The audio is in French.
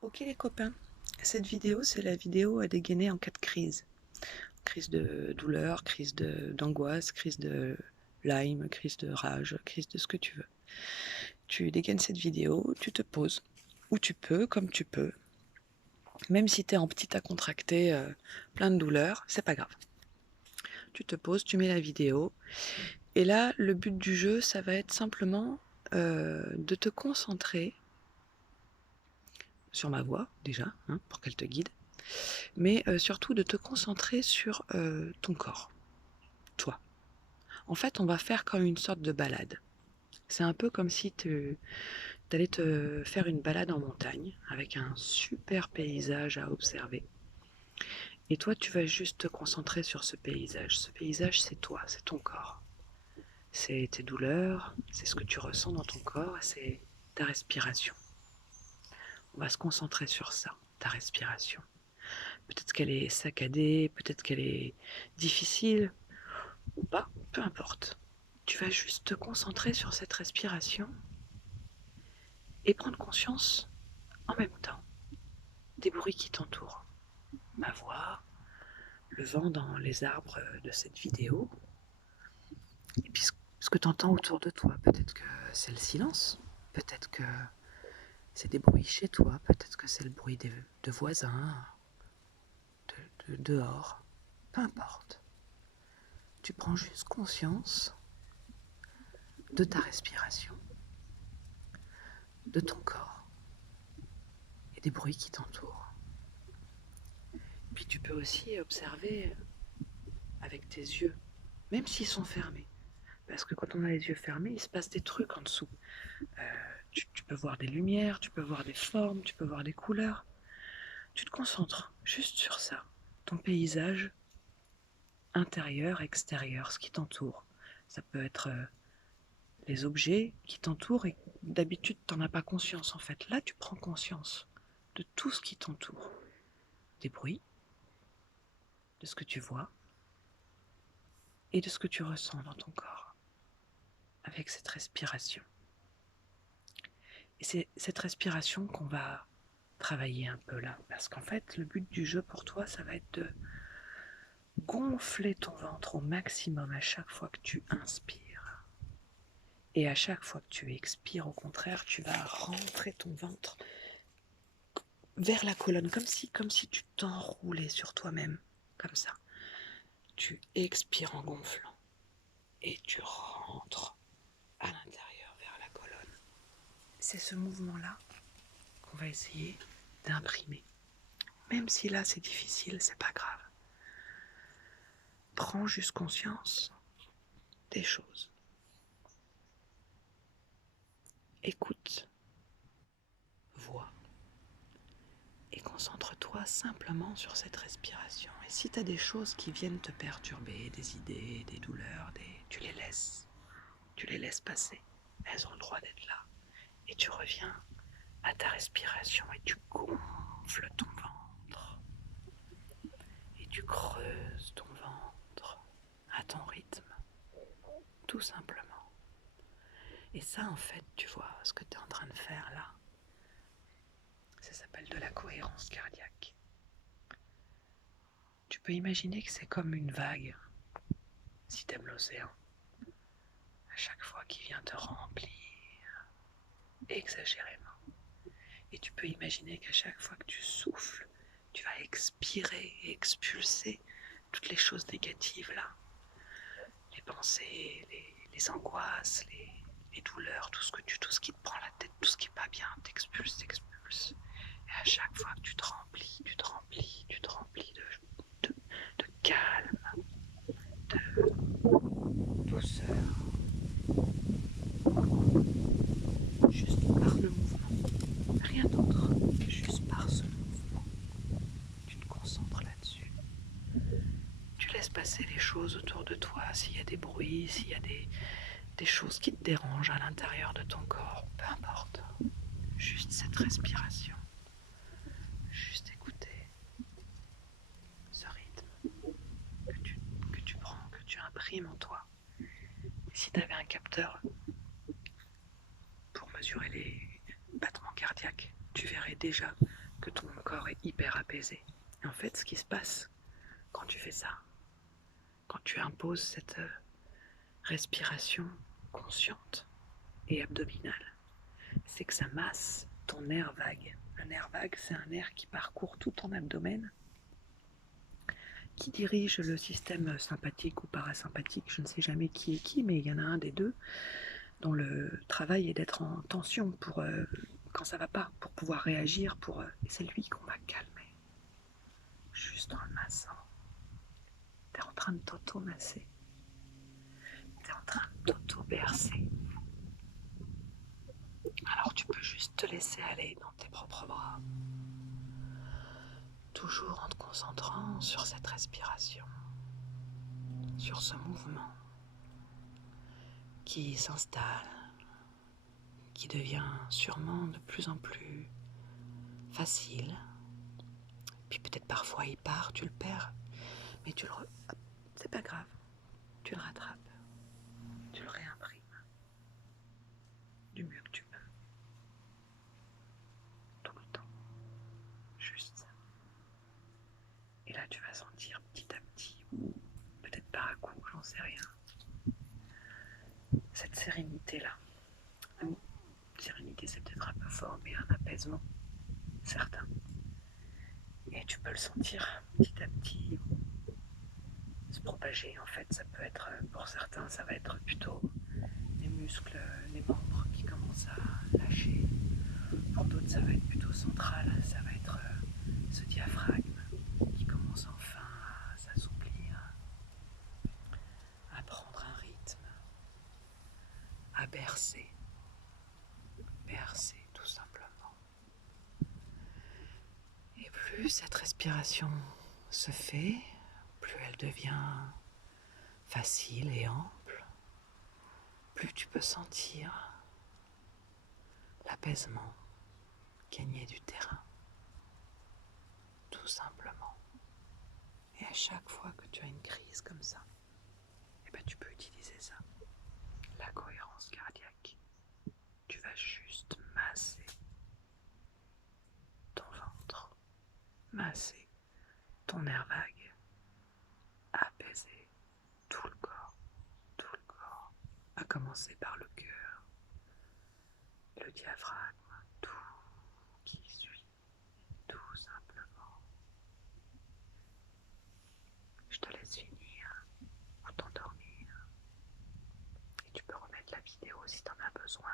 Ok les copains, cette vidéo c'est la vidéo à dégainer en cas de crise. Crise de douleur, d'angoisse, crise de Lyme, crise de rage, crise de ce que tu veux. Tu dégaines cette vidéo, tu te poses, où tu peux, comme tu peux. Même si tu es en petit à contracter, plein de douleur, c'est pas grave. Tu te poses, tu mets la vidéo, et là le but du jeu ça va être simplement de te concentrer sur ma voix déjà, hein, pour qu'elle te guide, mais surtout de te concentrer sur ton corps, toi. En fait, on va faire comme une sorte de balade. C'est un peu comme si tu allais te faire une balade en montagne avec un super paysage à observer. Et toi, tu vas juste te concentrer sur ce paysage. Ce paysage, c'est toi, c'est ton corps. C'est tes douleurs, c'est ce que tu ressens dans ton corps, c'est ta respiration. On va se concentrer sur ça, ta respiration. Peut-être qu'elle est saccadée, peut-être qu'elle est difficile ou pas, peu importe. Tu vas juste te concentrer sur cette respiration et prendre conscience en même temps des bruits qui t'entourent. Ma voix, le vent dans les arbres de cette vidéo, et puis ce que tu entends autour de toi. Peut-être que c'est le silence, peut-être que c'est des bruits chez toi, peut-être que c'est le bruit de voisins, de dehors, peu importe. Tu prends juste conscience de ta respiration, de ton corps et des bruits qui t'entourent. Puis tu peux aussi observer avec tes yeux, même s'ils sont fermés. Parce que quand on a les yeux fermés, il se passe des trucs en dessous. Tu peux voir des lumières, tu peux voir des formes, tu peux voir des couleurs. Tu te concentres juste sur ça. Ton paysage intérieur, extérieur, ce qui t'entoure. Ça peut être les objets qui t'entourent et d'habitude tu n'en as pas conscience en fait. Là tu prends conscience de tout ce qui t'entoure. Des bruits, de ce que tu vois et de ce que tu ressens dans ton corps avec cette respiration. Et c'est cette respiration qu'on va travailler un peu là. Parce qu'en fait, le but du jeu pour toi, ça va être de gonfler ton ventre au maximum à chaque fois que tu inspires. Et à chaque fois que tu expires, au contraire, tu vas rentrer ton ventre vers la colonne, comme si tu t'enroulais sur toi-même, comme ça. Tu expires en gonflant et tu rentres à l'intérieur vers la colonne. C'est ce mouvement-là qu'on va essayer d'imprimer. Même si là c'est difficile, c'est pas grave. Prends juste conscience des choses. Écoute, vois et concentre-toi simplement sur cette respiration. Et si tu as des choses qui viennent te perturber, des idées, des douleurs, tu les laisses. Tu les laisses passer. Elles ont le droit d'être là. Et tu reviens à ta respiration et tu gonfles ton ventre. Et tu creuses ton ventre à ton rythme. Tout simplement. Et ça, en fait, tu vois, ce que tu es en train de faire là, ça s'appelle de la cohérence cardiaque. Tu peux imaginer que c'est comme une vague, si t'aimes l'océan. À chaque fois qu'il vient te remplir, exagérément. Et tu peux imaginer qu'à chaque fois que tu souffles, tu vas expirer et expulser toutes les choses négatives là. Les pensées, les angoisses, les douleurs, tout ce qui te prend la tête, tout ce qui est pas bien, t'expulses. Et à chaque fois que tu te remplis de calme, de douceur, juste par le mouvement, rien d'autre, juste par ce mouvement, tu te concentres là-dessus. Tu laisses passer les choses autour de toi, s'il y a des bruits, s'il y a des choses qui te dérangent à l'intérieur de ton corps, peu importe. Juste cette respiration, juste écouter ce rythme que tu prends, que tu imprimes en toi. Et si tu avais un capteur pour mesurer les battements cardiaques, tu verrais déjà que ton corps est hyper apaisé. Et en fait, ce qui se passe quand tu fais ça, quand tu imposes cette respiration consciente et abdominale, c'est que ça masse ton nerf vague. Le nerf vague, c'est un nerf qui parcourt tout ton abdomen, qui dirige le système sympathique ou parasympathique, je ne sais jamais qui est qui, mais il y en a un des deux, dont le travail est d'être en tension pour quand ça va pas, pour pouvoir réagir, et c'est lui qu'on va calmer, juste en le massant. T'es en train de t'auto-masser, t'es en train de t'auto-bercer. Alors tu peux juste te laisser aller dans tes propres bras, toujours en te concentrant sur cette respiration, sur ce mouvement qui s'installe, qui devient sûrement de plus en plus facile. Puis peut-être parfois il part, tu le perds, mais c'est pas grave, tu le rattrapes, tu le réimprimes du mieux que tu peux, tout le temps, juste ça. Et là tu vas sentir petit à petit, ou peut-être par à coup, j'en sais rien, cette sérénité-là. Sérénité, c'est peut-être un peu fort, mais un apaisement certain. Et tu peux le sentir petit à petit se propager. En fait, ça peut être, pour certains, ça va être plutôt les muscles, les membres qui commencent à lâcher. Pour d'autres, ça va être plutôt central, ça va être ce diaphragme qui commence enfin à s'assouplir, à prendre un rythme, à bercer tout simplement. Et plus cette respiration se fait, plus elle devient facile et ample, plus tu peux sentir l'apaisement gagner du terrain, tout simplement. Et à chaque fois que tu as une crise comme ça, eh ben, tu peux utiliser ça, la cohérence cardiaque. Tu vas juste masser ton ventre, masser ton nerf vague, apaiser tout le corps, à commencer par le cœur, le diaphragme, tout qui suit, tout simplement. Je te laisse finir ou t'endormir. Et tu peux remettre la vidéo si t'en as besoin.